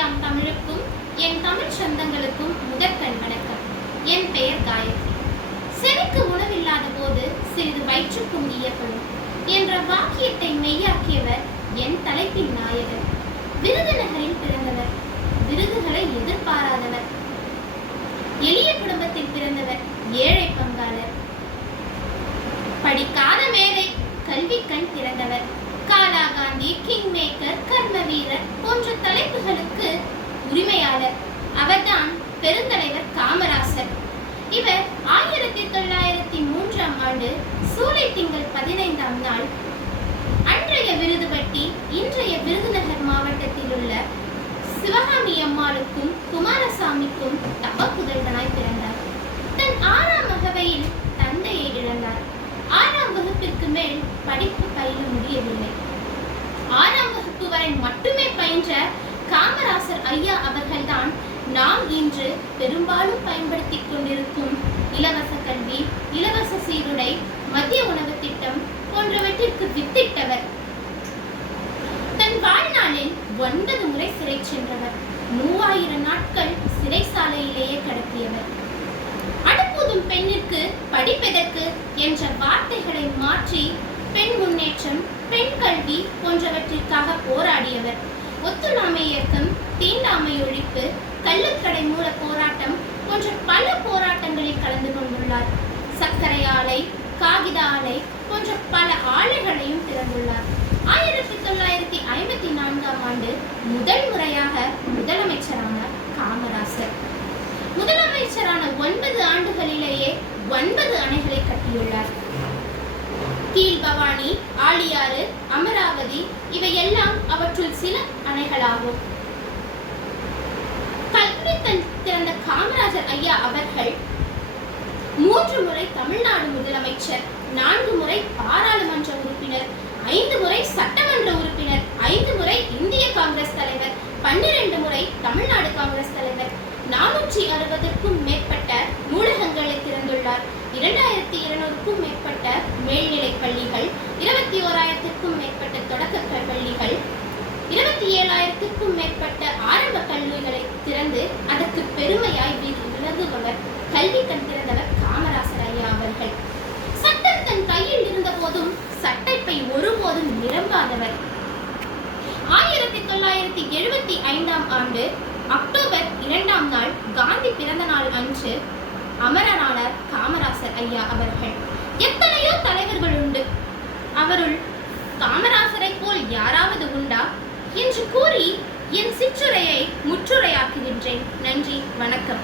தாய்மொழியாம் தமிழுக்கும் என் தமிழ் சொந்தங்களுக்கும் முதற்கண் வணக்கம். என் பெயர் காயத்ரி. செருக்கு உணவில்லாத போது சிறிது வயிற்றுக்கும் ஈயப்படும் என்ற வாக்கியத்தை மெய்யாக்கியவர் என் தலைப்பின் நாயகர். விருதுநகரில் பிறந்தவர், விருதுகளை எதிர்பாராதவர், எளிய குடும்பத்தில் பிறந்தவர், ஏழை பங்காளர், படிக்காத மேதை, கல்வி கண் திறந்தவர், காலா காந்தி, கிங் மேக்கர், கர்ம வீரர் போன்ற தலைப்புகளுக்கு உரிமையாளர். அவர்தான் பெருந்தலைவர் காமராசர். இவர் 1903ஆம் ஆண்டு சூலை திங்கள் 15ஆம் நாள் அன்றைய விருதுபட்டி, இன்றைய விருதுநகர் மாவட்டத்தில் உள்ள சிவகாமி அம்மாளுக்கும் குமாரசாமிக்கும் தவப்புதல்வனாய் பிறந்தார். தன் 6ஆம் வகுப்பில் தந்தையை இழந்தார். 6ஆம் வகுப்பிற்கு மேல் படிப்பு பயில முடியவில்லை. 6ஆம் வகுப்பு வரை மட்டுமே பயின்ற காமராசர் ஐயா அவர்கள்தான் நாம் இன்று பெரும்பாலும் பயன்படுத்திக் கொண்டிருக்கும் இலவச கல்வி, இலவச சீருடை, மதிய உணவு திட்டம் போன்றவற்றிற்கு வித்திட்டவர். தன் வாழ்நாளில் 9 முறை சிறை சென்றவர். 3000 நாட்கள் சிறைசாலையிலேயே கடத்தியவர். அடுப்பூதும் பெண்ணிற்கு படிப்பெதற்கு என்ற வார்த்தைகளை மாற்றி பெண் முன்னேற்றம், பெண் கல்வி போன்றவற்றிற்காக போராடியவர். ஒத்துழையாமை இயக்கம், தீண்டாமை ஒழிப்பு, கள்ளுக்கடை மூல போராட்டம் போன்ற பல போராட்டங்களில் கலந்து கொண்டுள்ளார். சர்க்கரை ஆலை, காகித ஆலை போன்ற பல ஆலைகளையும் திறந்துள்ளார். 1954ஆம் ஆண்டு முதல் முறையாக முதலமைச்சரானார் காமராசர். முதலமைச்சரான 9 ஆண்டுகளிலேயே 9 அணைகளை கட்டியுள்ளார். கீழ்பவானி, ஆழியாறு, அமராவதி இவையெல்லாம் அவற்றுள் சில அணைகளாகும். கல்வி திறந்த காமராஜர் ஐயா அவர்கள் 3 முறை தமிழ்நாடு முதலமைச்சர், 4 முறை பாராளுமன்ற உறுப்பினர், 5 முறை சட்டமன்ற உறுப்பினர், 5 முறை இந்திய காங்கிரஸ் தலைவர், 12 முறை தமிழ்நாடு காங்கிரஸ் தலைவர், 460க்கும் மேற்பட்ட நூலகங்களை திறந்துள்ளார். 2200க்கும் மேற்பட்ட மேல்நிலை பள்ளிகள், 21000க்கும் மேற்பட்ட தொடக்க பள்ளிகள், 27000க்கும் மேற்பட்ட ஆரம்ப கல்லூரிகளை திறந்து அதற்கு பெருமையாய் விளங்குபவர், கல்வி கண் திறந்தவர் காமராசர் ஐயா அவர்கள். சட்டம் தன் கையில் இருந்த போதும் சட்டைப்பை ஒருபோதும் நிரம்பாதவர். 1975ஆம் ஆண்டு அக்டோபர் 2ஆம் நாள் காந்தி பிறந்த நாள் அன்று அமரனானார் காமராசர் ஐயா அவர்கள். எத்தனையோ தலைவர்கள் உண்டு, அவருள் காமராசரை போல் யாராவது உண்டா என்று கூறி என் சிற்றுரையை முற்றுரையாக்குகின்றேன். நன்றி, வணக்கம்.